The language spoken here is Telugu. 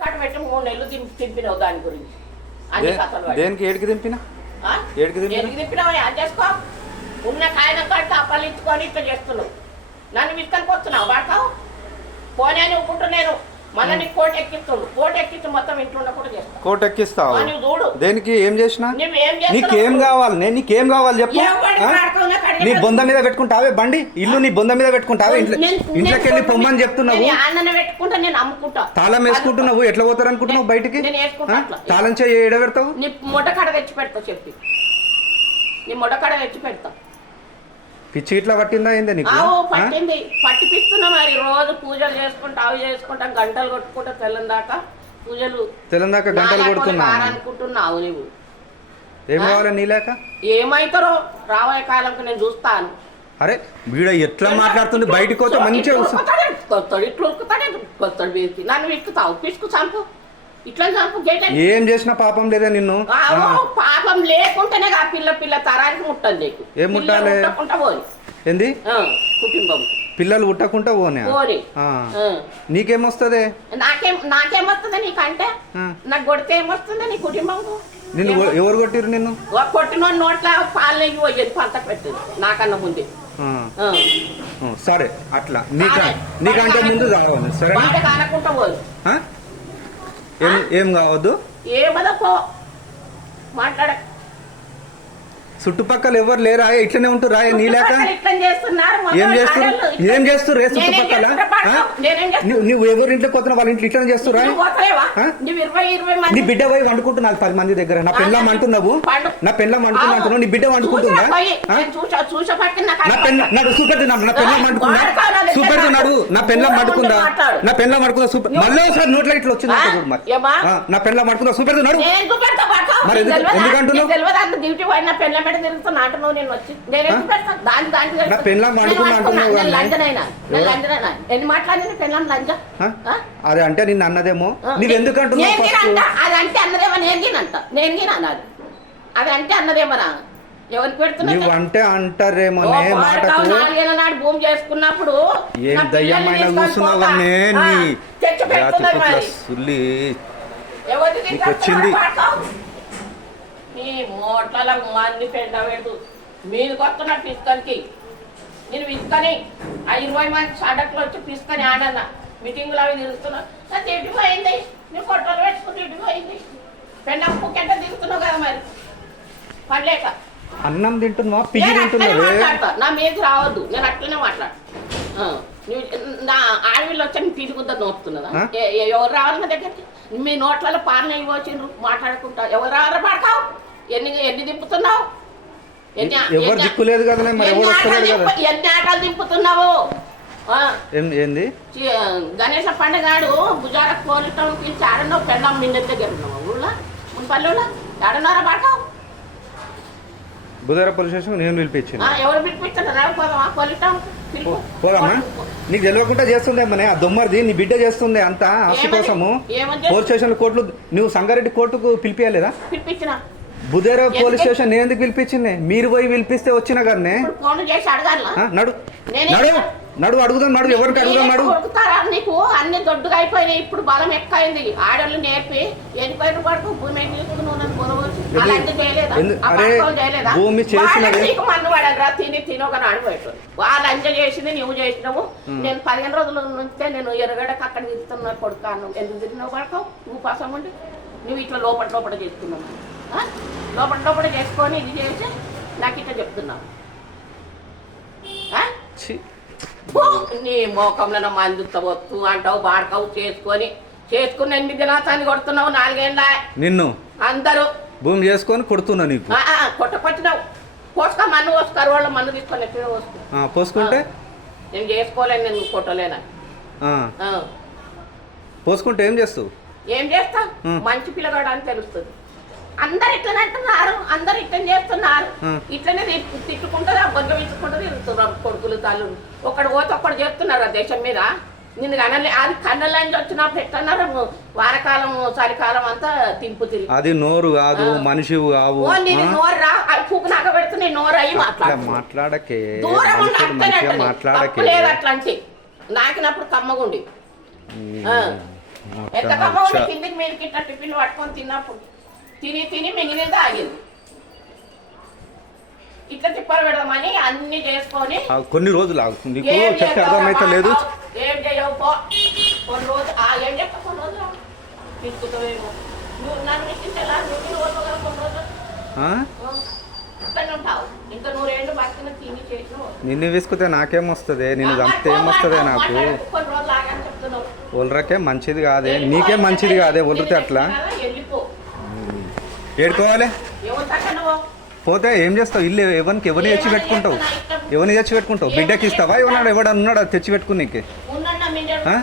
రికార్డు పెట్టి 3 నెలలు తింపినావు దాని గురించి అన్ని కథలు దేనికి ఏడికి దింపినా ఏడికి తిప్పినావు అని చేసుకో ఉన్న కాయన కట్టి అప్పలించుకొని ఇట్లా చేస్తున్నావు నన్ను విత్తనికి వస్తున్నావు వాడతావు పోనీ అని ఒప్పుకుంటూ నేను మళ్ళీ నీకు కోట ఎక్కిస్తాను కోట ఎక్కిస్తూ మొత్తం ఇంట్లో కూడా చేస్తాను కోట ఎక్కిస్తావు నువ్వు చూడు దేనికి ఏం చేసినా నువ్వేం నీకేం కావాలి నేను నీకేం కావాలి చెప్పు నీ బొంద మీద పెట్టుకుంటావే బండి ఇల్లు నీ బొంద మీద పెట్టుకుంటావే ఇంట్లోకి వెళ్ళి పొమ్మని చెప్తున్నావు పెట్టుకుంటా నేను అమ్ముకుంటా తాళం వేసుకుంటున్నావు ఎట్లా పోతారు అనుకుంటున్నావు బయటికి తాళం చేయి ఏడ పెడతావు నీ మొట్టకాడ తెచ్చి పెడతావు చెప్పి నీ మొట్టకాడ తెచ్చి పెడతా పిచ్చి ఇట్లా పట్టిందా ఏంది నీకు పట్టింది పట్టిపిస్తున్నా మరి రోజు పూజలు చేసుకుంటా అవి చేసుకుంటాం గంటలు కొట్టుకుంటా తెల్లందాకా పూజలు తెల్లందాకా గంటలు కొడుతున్నావు అనుకుంటున్నావు నువ్వు ఏం కావాలి నీలేక ఏమైతారో రాబోయే కాలంకి నేను చూస్తాను అరే వీడ ఎట్లా మాట్లాడుతుంది బయటకు పోతే మంచిగా ఇట్లా ఉరుకుతాడు వేసి నన్ను విక్కుతావు పిసుకు చంపు ఇట్లా చంపు ఏం చేసినా పాపం లేదా నిన్ను పాపం లేకుంటేనే ఆ పిల్ల తరానికి ముట్టదు నీకు ఏం ముట్టాలి ఏంది కుటుంబం పిల్లలు పుట్టకుండా పోనీ నీకేమొస్తుంది నాకేమొస్తుంది నీకంటే నాకు కొడితే ఏమొస్తుంది నీ కుటుంబం నిన్ను ఎవరు కొట్టిరు నిన్ను కొట్టిన నోట్ల పాలు నెయ్యి పోయేది పంట పెట్టేది నాకన్నా ముందు సరే అట్లా నీకంటే ముందు కావాలి సరే కానకుండా పోదు ఏం కావద్దు ఏమదో పో మాట్లాడ చుట్టుపక్కల ఎవరు లేరా ఇట్లనే ఉంటారు రాయ నీలేక ఏం చేస్తారు రే చుట్టుపక్కల నువ్వు ఎవరి ఇంట్లోకి పోతున్నా వాళ్ళ ఇంట్లో ఇట్లనే చేస్తురా నీ బిడ్డ పోయి వండుకుంటున్నా 10 మంది దగ్గర నా పెళ్ళం అంటున్నావు నా పెళ్ళం అంటున్నావు నీ బిడ్డ వండుకుంటుందా నాడు సూపర్ నా పెళ్ళం వండుకుందా సూపర్ నాడు నా పెళ్ళం వండుకుందా నా పెళ్ళం వండుకుందా సూపర్ మళ్ళీ ఒకసారి నోట్లో ఇట్లా వచ్చింది మరి నా పెళ్ళం వండుకుందా సూపర్ నాడు మరి ఎందుకంటున్నావు అదే అంటే నిన్ను అన్నదేమో నువ్వు ఎందుకంటున్నావు అదంటే అన్నదేమో నేను అన్నది అది అంటే అన్నదేమరా ఎవరికి పెడుతున్నా నువ్వు అంటే అంటారేమోనే మాటకు నాడు భూమి చేసుకున్నప్పుడు ఏం దయ్యమైన కూర్చున్నావనే వచ్చింది నీ మోట్ల మంది పెండ పెడదు మీదకి వస్తున్నా పిస్తకి నేను పిసుకొని ఆ 20 మంది సడక్లో వచ్చి పిసుకొని ఆడన్నా మీటింగులు అవి తిరుగుతున్నా తిట్టిపోయింది నువ్వు కొట్టలు పెట్టుకుని తిట్టిపోయింది పెండ పుక్కెంట తిరుగుతున్నావు కదా మరి పడలేక అన్నం తింటున్నావా పిగి తింటున్నావా నా మీదకి రావద్దు నేను అట్లనే మాట్లాడు నా ఆడవిళ్ళు వచ్చి నేను పీటుకుందా నోపుతున్నదా ఎవరు రావాలి నా దగ్గరికి మీ నోట్లలో పాలన ఇవ్వచ్చిండ్రు మాట్లాడుకుంటా ఎవరు రావాలో పడతావు ఎన్ని దింపుతున్నావు ఎన్ని ఆటలు దింపుతున్నావు ఏంది గణేశ పండుగాడు భుజాల పోలీటం పిలిచి ఆడన్నావు పెళ్ళం మిండి దగ్గర ఉన్నావు ఊళ్ళో మున్పల్లిలో ఆడన్నారా పడతావు బుధారా పోలీస్ స్టేషన్ నేను పిలిపించాను ఎవరు పిలిపించారు పోదమ్మా నీకు తెలియకుండా చేస్తుండే మన ఆ దొమ్మరిది నీ బిడ్డ చేస్తుండే అంత ఆస్తి కోసము పోలీస్ స్టేషన్ కోర్టులు నువ్వు సంగారెడ్డి కోర్టుకు పిలిపియలేదా పిలిపించిన బుధేరా పోలీస్ స్టేషన్ నేను ఎందుకు పిలిపించింది మీరు పోయి పిలిపిస్తే వచ్చినా కానీ నడు నడు నడు అడుగుదాం నడు ఎవరికి అడుగుదాం నడు నీకు అన్ని దొడ్డుగా అయిపోయినాయి ఇప్పుడు బలం ఎక్కువైంది ఆడళ్ళు నేర్పి ఎన్నిపోయిన పడుతూ భూమి భూమి చేసిన మన్ను పడగరా తినొక ఆడిపోయాడు వాళ్ళు అంజ చేసింది నువ్వు చేసినావు నేను 15 రోజుల నుంచే నేను ఎరగడకు అక్కడ తిరుగుతున్నా కొడుకాను ఎందుకు తిరిగినావు పడతావు నువ్వు కోసం ఉండి నువ్వు ఇట్లా లోపల చేసుకున్నావు లోపల చేసుకొని ఇది చేసి నాకు ఇట్లా చెప్తున్నావు నీ మోకంలో మందుతవద్దు అంటావు బాడకావు చేసుకుని 8 దినాసాన్ని కొడుతున్నావు 4 ఏళ్ళ నిన్ను అందరూ భూమి చేసుకొని కొడుతున్నా నీకు కొట్టకొచ్చినావు పోసుకో మన్ను పోసుకోరు వాళ్ళు మన్ను తీసుకొని ఎట్లా పోసుకుంటే నేను చేసుకోలేను నేను కొట్టలేనా పోసుకుంటే ఏం చేస్తావు ఏం చేస్తా మంచి పిల్లగాడు అని తెలుస్తుంది అందరు ఇట్లనే అంటున్నారు అందరు ఇట్లనే చేస్తున్నారు ఇట్లనే తిట్టుకుంటారు బొగ్గ విచ్చుకుంటారు తిరుగుతున్నారు కొడుకులు తల్లు ఒకడు పోతే ఒక్కడు చేస్తున్నారు ఆ దేశం మీద నిన్ను కనలే అది కన్నలాంటి వచ్చినప్పుడు ఎట్లన్నారు వారకాలం చలికాలం అంతా తింపు తిరిగి అది నోరు కాదు మనిషి కావు నోరు రా అది పూకు నాక పెడుతుంది నోరు అయ్యి మాట్లాడకే దూరం లేదు అట్లాంటి నాకినప్పుడు కమ్మగుండి ఎంత కమ్మగా కిందికి మీదకి ఇట్లా టిఫిన్ పట్టుకొని తిన్నప్పుడు తిని తిని మిగిలింది ఆగింది. ఇట్లా తిప్పలు పెడదామని అన్ని చేసుకొని కొన్ని రోజులు నీకు చెప్తే అర్థమైతే లేదు. ఏం చేయవు పో కొన్ని రోజులు ఏం చెప్తా కొన్ని రోజులు తీసుకుంటావేమో నువ్వు నన్ను విసిరించేలా నువ్వు రోజు కొన్ని రోజులు అక్కడనే ఉంటావు. ఇంకా నువ్వు రెండు బతుకుని తిని చేసినావు. నిన్ను విసుకుతే నాకేమొస్తుంది? నేను చంపితే ఏమొస్తుంది నాకు? కొన్ని రోజులు ఆగని చెప్తున్నావు. ఒలరకే మంచిది కాదే, నీకే మంచిది కాదే ఒలిరితే అట్లా. ఏడుకోవాలి పోతే ఏం చేస్తావు? ఇల్లు ఎవరిని తెచ్చి పెట్టుకుంటావు? ఎవరిని తెచ్చి పెట్టుకుంటావు? బిడ్డకి ఇస్తావా? ఎవడా ఉన్నాడా తెచ్చి పెట్టుకుని నీకు? నా